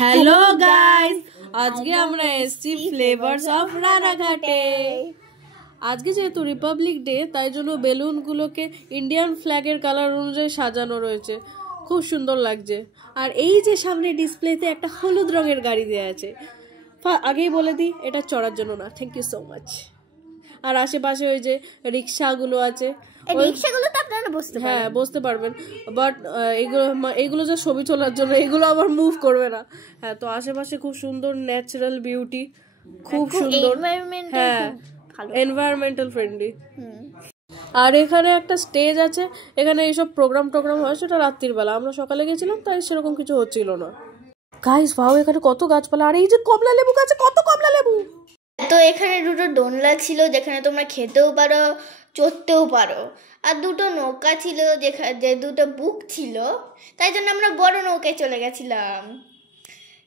Hello guys, আজকে আমরা এসেছি ফ্লেভারস অফ রানাঘাটে। আজকে যেহেতু রিপাবলিক ডে, তাই জন্য বেলুনগুলোকে ইন্ডিয়ান ফ্ল্যাগের কালার অনুযায়ী সাজানো রয়েছে, খুব সুন্দর লাগছে। আর এই যে সামনে ডিসপ্লেতে একটা হলুদ রঙের গাড়ি দেওয়া আছে, আগেই বলে দিই এটা চড়ার জন্য না, থ্যাংক ইউ সো মাচ। আর আশেপাশে ওই যে রিক্সাগুলো আছে, রিক্সাগুলো তো আপনারা বসতে পারবেন, হ্যাঁ বসতে পারবেন, বাট এগুলো যে ছবি তোলার জন্য, এগুলো আবার মুভ করবে না। হ্যাঁ, তো আশেপাশে খুব সুন্দর ন্যাচারাল বিউটি, খুব সুন্দর, হ্যাঁ এনভায়রনমেন্টাল ফ্রেন্ডলি। আর এখানে একটা স্টেজ আছে, এখানে এইসব প্রোগ্রাম হয়, সেটা রাত্রির বেলা। আমরা সকালে গেছিলাম, তাই সেরকম কিছু হচ্ছিল না। গাইস ভাও, এখানে কত গাছপালা, আর এই যে কমলা লেবু গাছে কত কমলা লেবু। তো এখানে দুটো দোলনা ছিল যেখানে তোমরা খেতেও পারো, চড়তেও পারো। আর দুটো নৌকা ছিল, যে দুটো বুক ছিল, তাই জন্য আমরা বড় নৌকায় চলে গেছিলাম।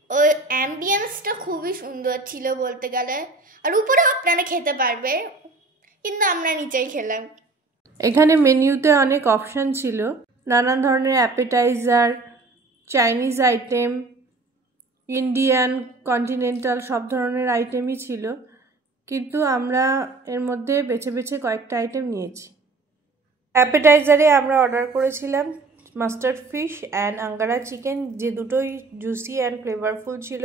ওই অ্যাম্বিয়েন্সটা খুবই সুন্দর ছিল বলতে গেলে। আর উপরেও আপনারা খেতে পারবে, কিন্তু আমরা নিচেই খেলাম। এখানে মেনুতে অনেক অপশন ছিল, নানান ধরনের appetiser, Chinese item, Indian, continental সব ধরনের আইটেমই ছিল, কিন্তু আমরা এর মধ্যে বেছে বেছে কয়েকটা আইটেম নিয়েছি। অ্যাপেটাইজারে আমরা অর্ডার করেছিলাম mustard fish and Angara chicken, যে দুটোই জুসি অ্যান্ড ফ্লেভারফুল ছিল।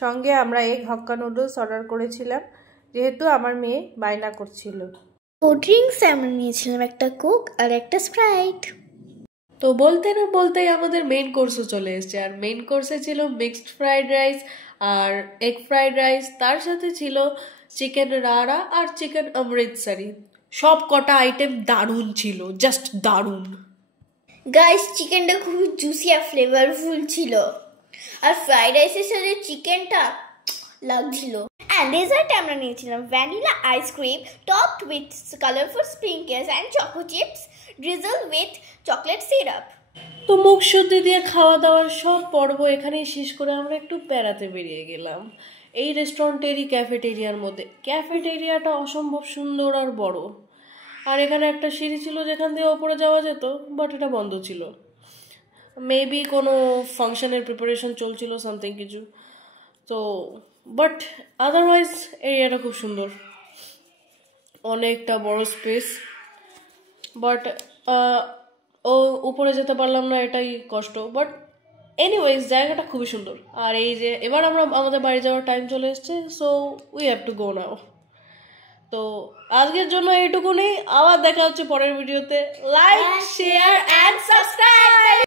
সঙ্গে আমরা এগ হক্কা নুডলস অর্ডার করেছিলাম, যেহেতু আমার মেয়ে বায়না করছিল। কোল্ড ড্রিঙ্কস আমরা নিয়েছিলাম একটা কোক আর একটা স্প্রাইট। তো বলতে না বলতেই আমাদের মেইন কোর্সও চলে এসেছে। আর মেইন কোর্সে ছিল মিক্সড ফ্রাইড রাইস আর এগ ফ্রাইড রাইস, তার সাথে ছিল চিকেন রাড়া আর চিকেন অমৃতসরি। সব কটা আইটেম দারুণ ছিল, জাস্ট দারুণ। গাইস, চিকেনটা খুবই জুসি আর ফ্লেভারফুল ছিল, আর ফ্রাইড রাইসের সাথে চিকেনটা লাগছিল। অ্যান্ড ডেজার্টে আমরা নিয়েছিলাম vanilla ice cream topped with colourful sprinkles and choco chips drizzle with chocolate syrup. তো মুখ শুদ্ধি দিয়ে খাওয়া দাওয়ার সব পর্ব এখানেই শেষ করে আমরা একটু বেড়াতে বেরিয়ে গেলাম এই রেস্টুরেন্টেরই ক্যাফেটেরিয়ার মধ্যে। ক্যাফেটেরিয়াটা অসম্ভব সুন্দর আর বড়, আর এখানে একটা সিঁড়ি ছিল যেখান দিয়ে ওপরে যাওয়া যেত, বাট এটা বন্ধ ছিল। মেবি কোনো ফাংশনের প্রিপারেশন চলছিল, সামথিং কিছু। তো বাট আদারওয়াইজ এরিয়াটা খুব সুন্দর, অনেকটা বড় স্পেস। বাট ও উপরে যেতে পারলাম না, এটাই কষ্ট। বাট এনিওয়েজ জায়গাটা খুবই সুন্দর। আর এই যে এবার আমরা আমাদের বাড়ি যাওয়ার টাইম চলে এসছে, so we have to go now. তো আজকের জন্য এইটুকুনি, আবার দেখা হচ্ছে পরের ভিডিওতে। Like, share and subscribe.